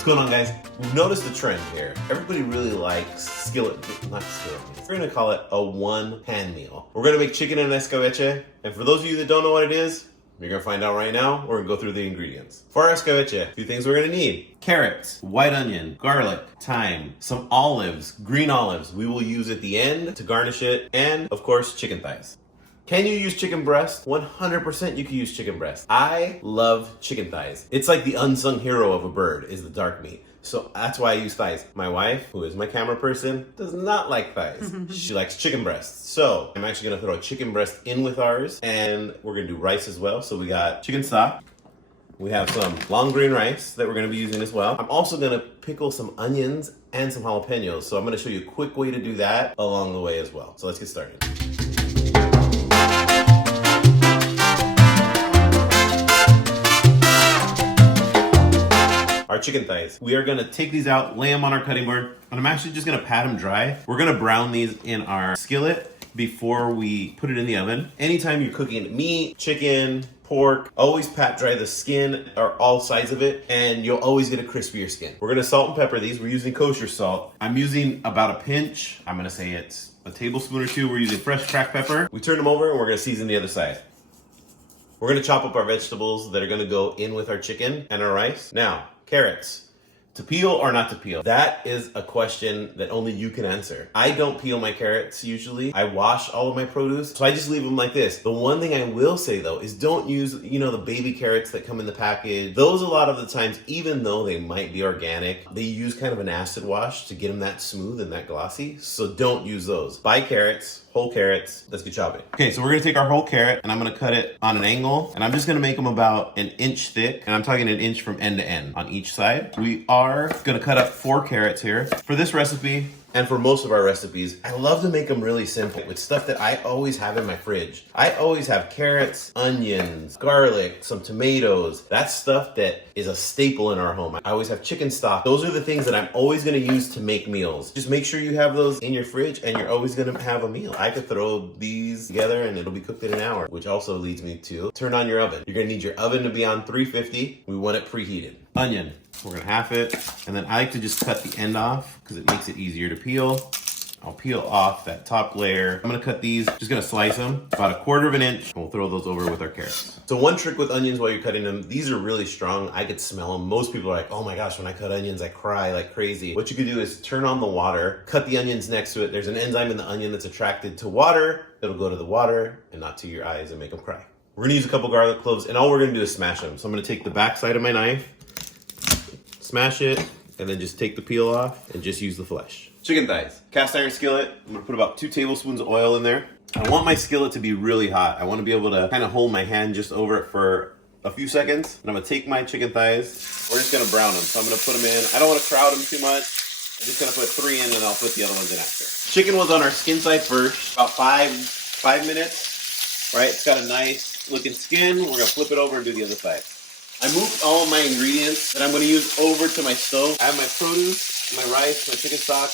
What's going on, guys? We've noticed a trend here. Everybody really likes skillet, not skillet meals. We're gonna call it a one-pan meal. We're gonna make chicken and escabeche, and for those of you that don't know what it is, you're gonna find out right now. We're gonna go through the ingredients. For our escabeche, a few things we're gonna need. Carrots, white onion, garlic, thyme, some olives, green olives. We will use at the end to garnish it, and of course, chicken thighs. Can you use chicken breast? 100% you can use chicken breast. I love chicken thighs. It's like the unsung hero of a bird is the dark meat. So that's why I use thighs. My wife, who is my camera person, does not like thighs. She likes chicken breast. So I'm actually gonna throw a chicken breast in with ours, and we're gonna do rice as well. So we got chicken stock. We have some long grain rice that we're gonna be using as well. I'm also gonna pickle some onions and some jalapeños. So I'm gonna show you a quick way to do that along the way as well. So let's get started. Our chicken thighs. We are gonna take these out, lay them on our cutting board, and I'm actually just gonna pat them dry. We're gonna brown these in our skillet before we put it in the oven. Anytime you're cooking meat, chicken, pork, always pat dry the skin or all sides of it, and you'll always get a crispier skin. We're gonna salt and pepper these. We're using kosher salt. I'm using about a pinch. I'm gonna say it's a tablespoon or two. We're using fresh cracked pepper. We turn them over and we're gonna season the other side. We're gonna chop up our vegetables that are gonna go in with our chicken and our rice. Now, carrots. To peel or not to peel? That is a question that only you can answer. I don't peel my carrots usually. I wash all of my produce, so I just leave them like this. The one thing I will say though is don't use, the baby carrots that come in the package. Those a lot of the times, even though they might be organic, they use kind of an acid wash to get them that smooth and that glossy. So don't use those. Buy carrots, whole carrots. Let's get chopping. Okay, so we're gonna take our whole carrot and I'm gonna cut it on an angle, and I'm just gonna make them about an inch thick, and I'm talking an inch from end to end on each side. We are gonna cut up 4 carrots here. For this recipe, and for most of our recipes, I love to make them really simple with stuff that I always have in my fridge. I always have carrots, onions, garlic, some tomatoes. That's stuff that is a staple in our home. I always have chicken stock. Those are the things that I'm always gonna use to make meals. Just make sure you have those in your fridge and you're always gonna have a meal. I could throw these together and it'll be cooked in an hour, which also leads me to turn on your oven. You're gonna need your oven to be on 350. We want it preheated. Onion. We're gonna half it, and then I like to just cut the end off because it makes it easier to peel. I'll peel off that top layer. I'm gonna cut these, just gonna slice them about 1/4 of an inch, and we'll throw those over with our carrots. So one trick with onions while you're cutting them, these are really strong. I could smell them. Most people are like, oh my gosh, when I cut onions, I cry like crazy. What you could do is turn on the water, cut the onions next to it. There's an enzyme in the onion that's attracted to water. It'll go to the water and not to your eyes and make them cry. We're gonna use a couple garlic cloves, and all we're gonna do is smash them. So I'm gonna take the back side of my knife, smash it, and then just take the peel off and just use the flesh. Chicken thighs. Cast iron skillet. I'm gonna put about 2 tablespoons of oil in there. I want my skillet to be really hot. I wanna be able to kind of hold my hand just over it for a few seconds. And I'm gonna take my chicken thighs. We're just gonna brown them. So I'm gonna put them in. I don't wanna crowd them too much. I'm just gonna put 3 in and I'll put the other ones in after. Chicken was on our skin side first, about five minutes, right? It's got a nice looking skin. We're gonna flip it over and do the other side. I moved all of my ingredients that I'm going to use over to my stove. I have my produce, my rice, my chicken stock,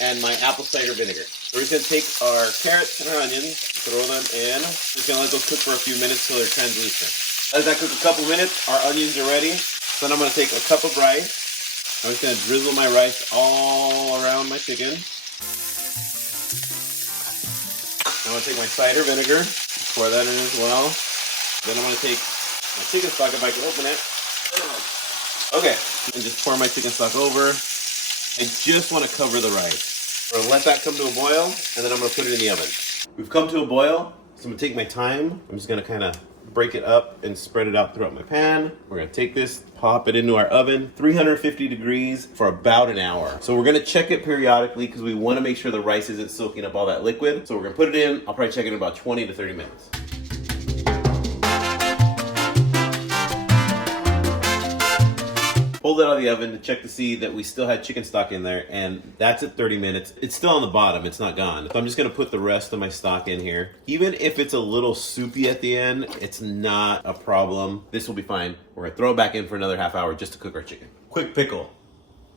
and my apple cider vinegar. We're just going to take our carrots and our onions, throw them in. We're going to let those cook for a few minutes till they're translucent. As that cooks a couple minutes, our onions are ready. So then I'm going to take a cup of rice. I'm just going to drizzle my rice all around my chicken. I'm going to take my cider vinegar, pour that in as well. Then I'm going to take my chicken stock, if I can open it. Okay, and just pour my chicken stock over. I just want to cover the rice. We're gonna let that come to a boil, and then I'm gonna put it in the oven. We've come to a boil, so I'm gonna take my thyme. I'm just gonna kind of break it up and spread it out throughout my pan. We're gonna take this, pop it into our oven, 350 degrees for about an hour. So we're gonna check it periodically because we wanna make sure the rice isn't soaking up all that liquid. So we're gonna put it in. I'll probably check it in about 20 to 30 minutes. Pulled it out of the oven to check to see that we still had chicken stock in there, and that's at 30 minutes. It's still on the bottom, it's not gone. So I'm just gonna put the rest of my stock in here. Even if it's a little soupy at the end, it's not a problem. This will be fine. We're gonna throw it back in for another half hour just to cook our chicken. Quick pickle.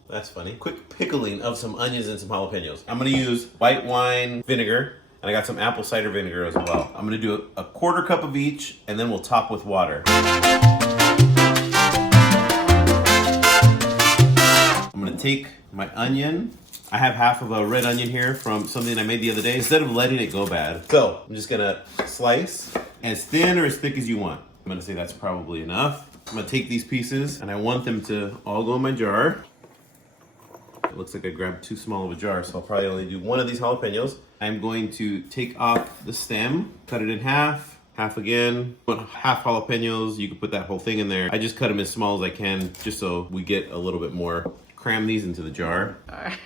That's funny. Quick pickling of some onions and some jalapeños. I'm gonna use white wine vinegar, and I got some apple cider vinegar as well. I'm gonna do a 1/4 cup of each, and then we'll top with water. gonna take my onion. I have half of a red onion here from something I made the other day, instead of letting it go bad. So I'm just gonna slice as thin or as thick as you want. I'm gonna say that's probably enough. I'm gonna take these pieces and I want them to all go in my jar. It looks like I grabbed too small of a jar, so I'll probably only do one of these jalapenos. I'm going to take off the stem, cut it in half, half again. Half jalapenos, you can put that whole thing in there. I just cut them as small as I can, just so we get a little bit more. Cram these into the jar. All right.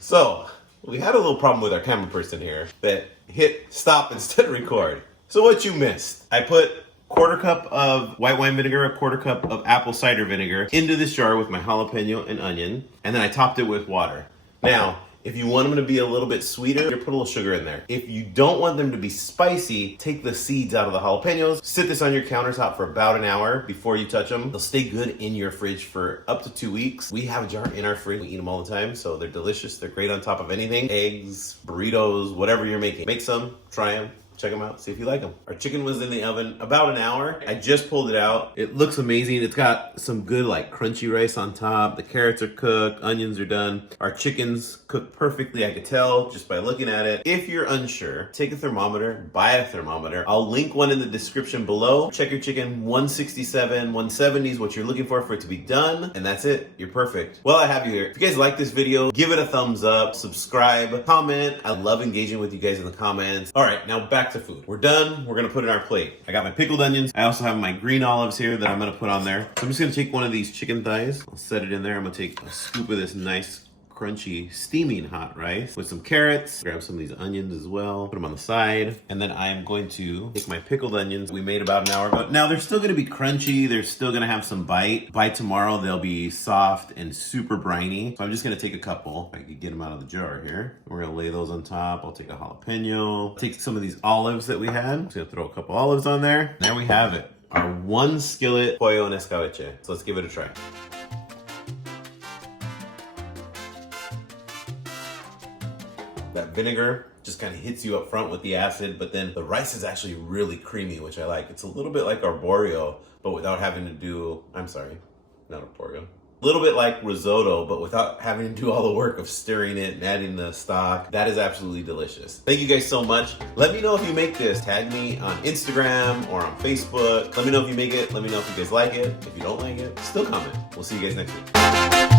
So, we had a little problem with our camera person here that hit stop instead of record. So what you missed, I put quarter cup of white wine vinegar, a quarter cup of apple cider vinegar into this jar with my jalapeno and onion, and then I topped it with water. Now, if you want them to be a little bit sweeter, you put a little sugar in there. If you don't want them to be spicy, take the seeds out of the jalapenos, sit this on your countertop for about an hour before you touch them. They'll stay good in your fridge for up to 2 weeks. We have a jar in our fridge. We eat them all the time, so they're delicious. They're great on top of anything. Eggs, burritos, whatever you're making. Make some, try them. Check them out, see if you like them. Our chicken was in the oven about an hour. I just pulled it out. It looks amazing. It's got some good like crunchy rice on top. The carrots are cooked, onions are done. Our chicken's cooked perfectly, I could tell just by looking at it. If you're unsure, take a thermometer, buy a thermometer. I'll link one in the description below. Check your chicken, 167, 170 is what you're looking for it to be done. And that's it, you're perfect. Well, I have you here. If you guys like this video, give it a thumbs up, subscribe, comment. I love engaging with you guys in the comments. All right, now back to food. We're done. We're gonna put it in our plate. I got my pickled onions. I also have my green olives here that I'm gonna put on there. So I'm just gonna take one of these chicken thighs. I'll set it in there. I'm gonna take a scoop of this nice crunchy, steaming hot rice with some carrots. Grab some of these onions as well. Put them on the side. And then I'm going to take my pickled onions we made about an hour ago. Now they're still gonna be crunchy. They're still gonna have some bite. By tomorrow, they'll be soft and super briny. So I'm just gonna take a couple. If I could get them out of the jar here. We're gonna lay those on top. I'll take a jalapeno. Take some of these olives that we had. Just gonna throw a couple olives on there. There we have it. Our one skillet pollo and escabeche. So let's give it a try. That vinegar just kind of hits you up front with the acid, but then the rice is actually really creamy, which I like. It's a little bit like arborio, but without having to do, I'm sorry, not arborio. A little bit like risotto, but without having to do all the work of stirring it and adding the stock. That is absolutely delicious. Thank you guys so much. Let me know if you make this. Tag me on Instagram or on Facebook. Let me know if you make it. Let me know if you guys like it. If you don't like it, still comment. We'll see you guys next week.